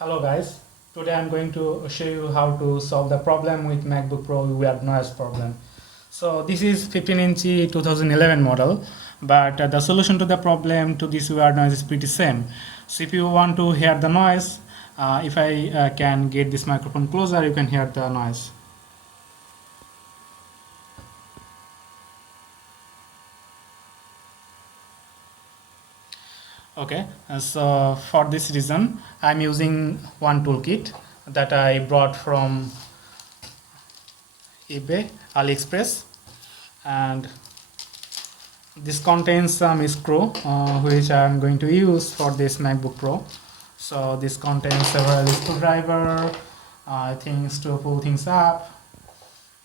Hello guys, today I'm going to show you how to solve the problem with MacBook Pro weird noise problem. So this is 15-inch 2011 model, but the solution to the problem to this weird noise is pretty same. So if you want to hear the noise, if I can get this microphone closer, you can hear the noise. Okay, so for this reason I'm using one toolkit that I brought from eBay, Aliexpress, and this contains some screw which I am going to use for this MacBook Pro. So this contains several screwdriver, things to pull things up,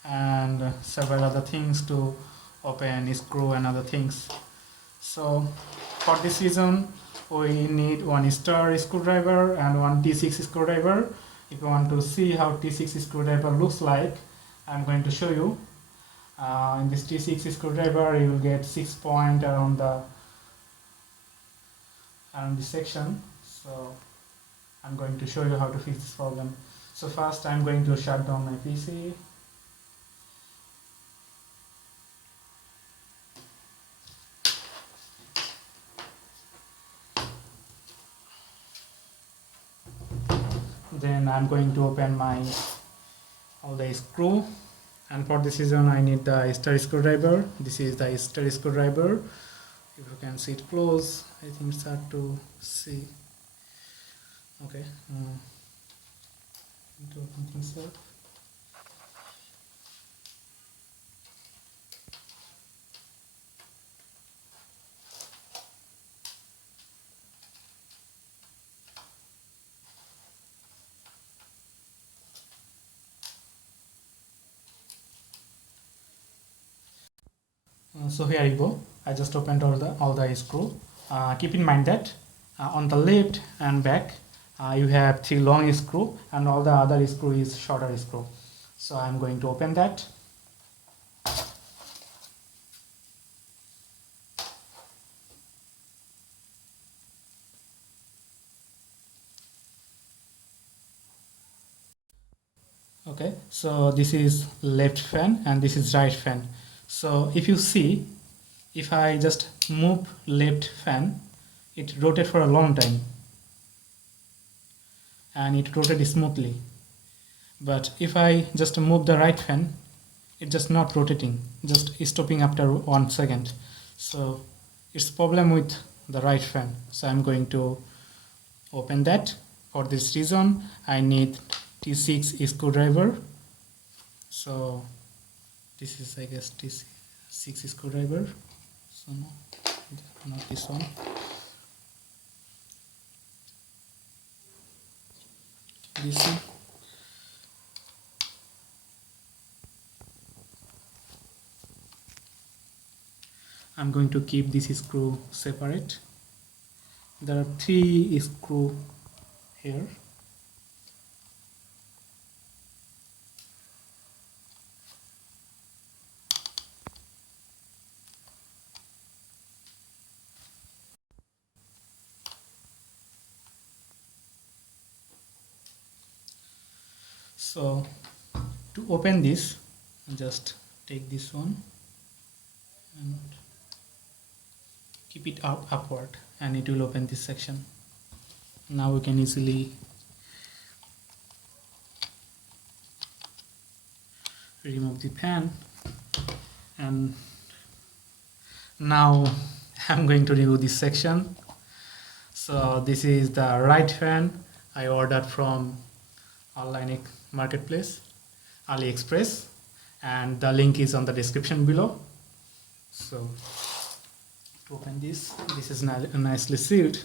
and several other things to open, screw, and other things. So for this reason we need one star screwdriver and one T6 screwdriver. If you want to see how T6 screwdriver looks like, I'm going to show you. In this T6 screwdriver you will get 6 point around this section. So I'm going to show you how to fix this problem. So first I'm going to shut down my PC. Then I'm going to open all the screw, and for this reason I need the star screwdriver. This is the star screwdriver. If you can see it close, I think it's hard to see. Okay, need to open things up. So here you go. I just opened all the screw. Keep in mind that on the left and back you have 3 long screw, and all the other screw is shorter screw. So I'm going to open that. Okay, so this is left fan and this is right fan. So if you see, if I just move left fan, it rotates for a long time and it rotates smoothly. But if I just move the right fan, it's just not rotating, just stopping after 1 second. So it's problem with the right fan. So I'm going to open that. For this reason I need T6 screwdriver. So this is, I guess, T6 screwdriver. So no, not this one. This one. I'm going to keep this screw separate. There are 3 screws here. So to open this, just take this one and keep it upward, and it will open this section. Now we can easily remove the fan, and now I'm going to remove this section. So this is the right fan I ordered from online marketplace, Aliexpress, and the link is on the description below. So to open this is nicely sealed,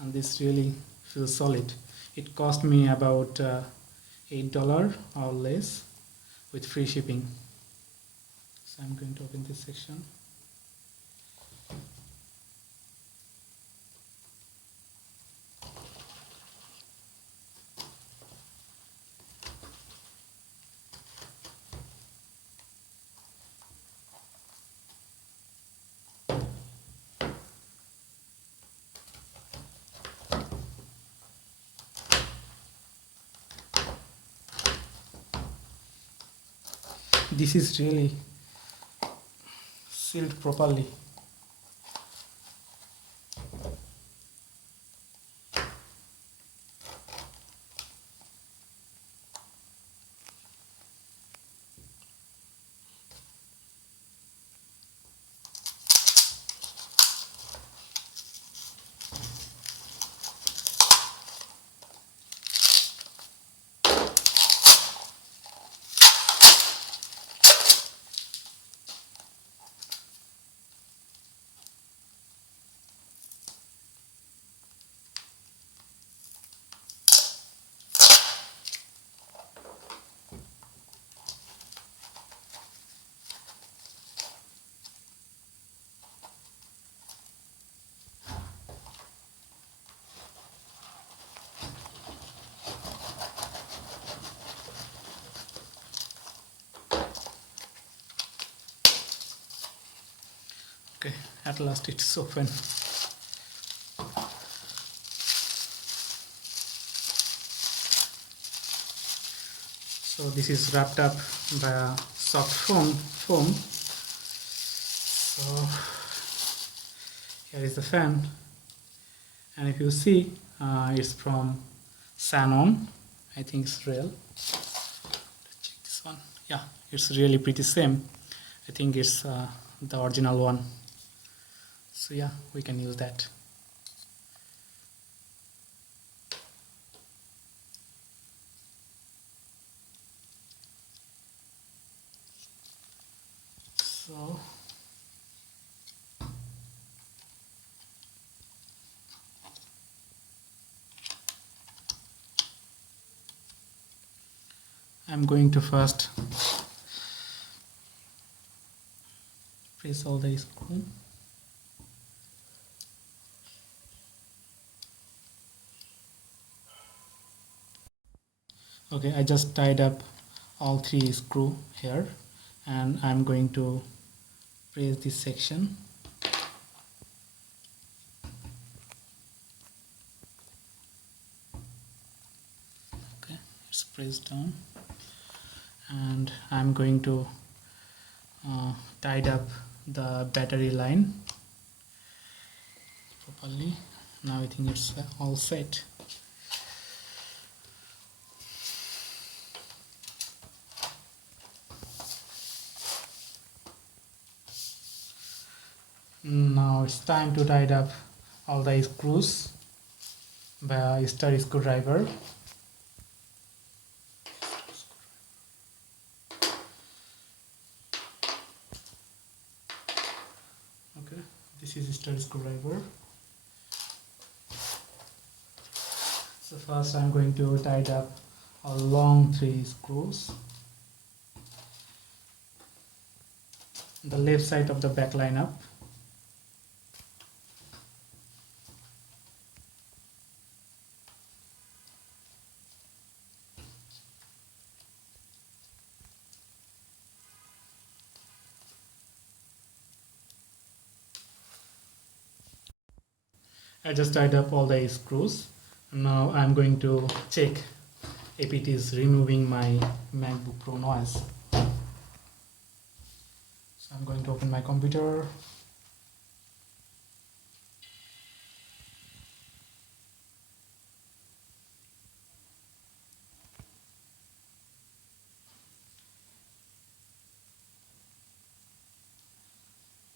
and this really feels solid. It cost me about $8 or less with free shipping. So I'm going to open this section. this is really sealed properly. Okay, at last it's open. So this is wrapped up by a soft foam. So here is the fan, and if you see, it's from Sanon. I think it's real. Let's check this one. Yeah, it's really pretty same. I think it's the original one. So yeah, we can use that. So I'm going to first press all the screws. Okay, I just tied up all 3 screws here, and I'm going to press this section. Okay, it's pressed down, and I'm going to tied up the battery line properly. Now I think it's all set. Now it's time to tighten up all the screws by a star screwdriver. Okay, this is a star screwdriver. So first I'm going to tighten up a long 3 screws. The left side of the back line up. I just tied up all the screws. Now I'm going to check if it is removing my MacBook Pro noise. So I'm going to open my computer.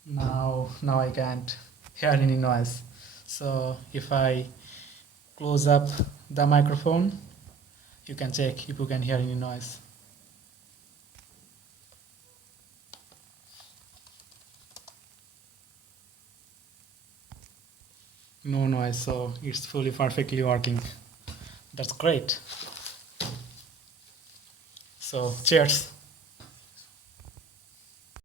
Now I can't hear any noise. So if I close up the microphone, you can check if you can hear any noise. No noise, so it's fully perfectly working. That's great. So cheers.